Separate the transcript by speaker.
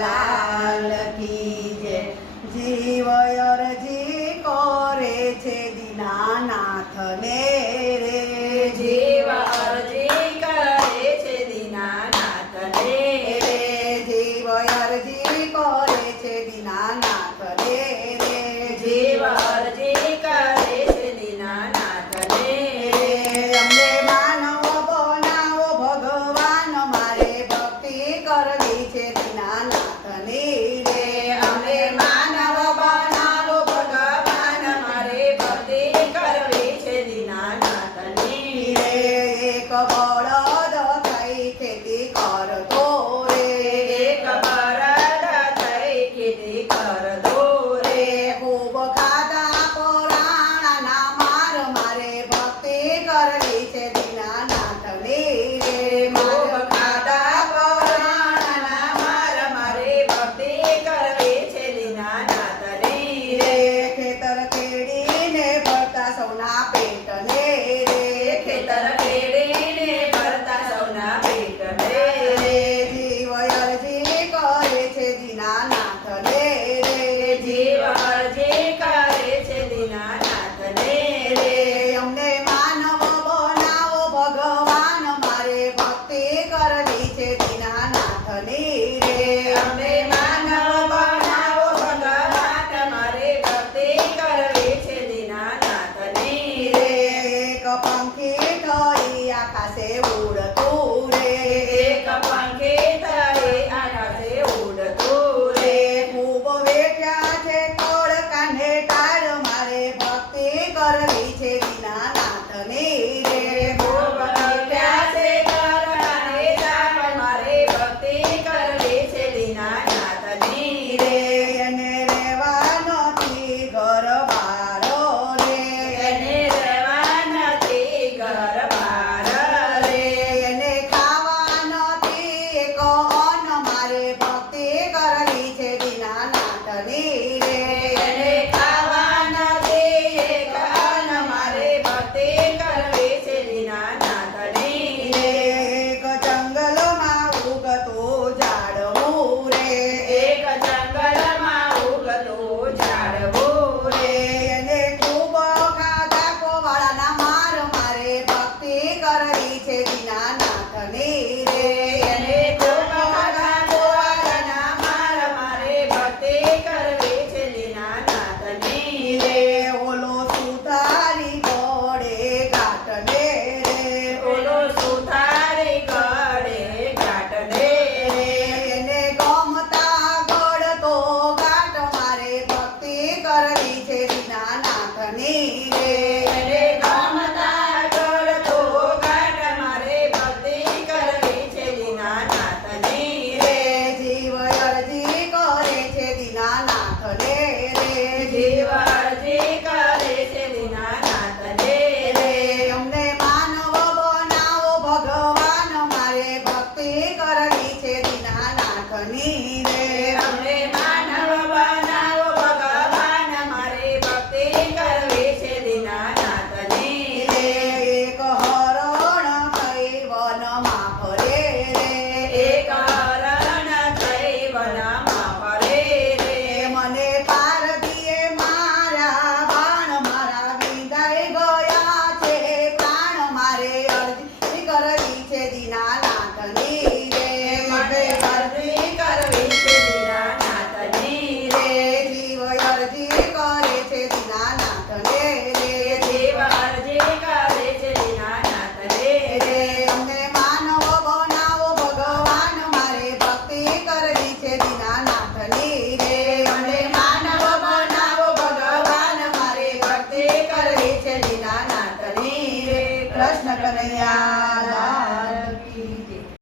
Speaker 1: લાલ કી જે જીવ અરજી કરે છે દીનાનાથને રે.
Speaker 2: જીવ અરજી કરે છે દીનાનાથને
Speaker 1: રે જીવ અરજી કરે છે દીનાનાથને na 안녕. తారని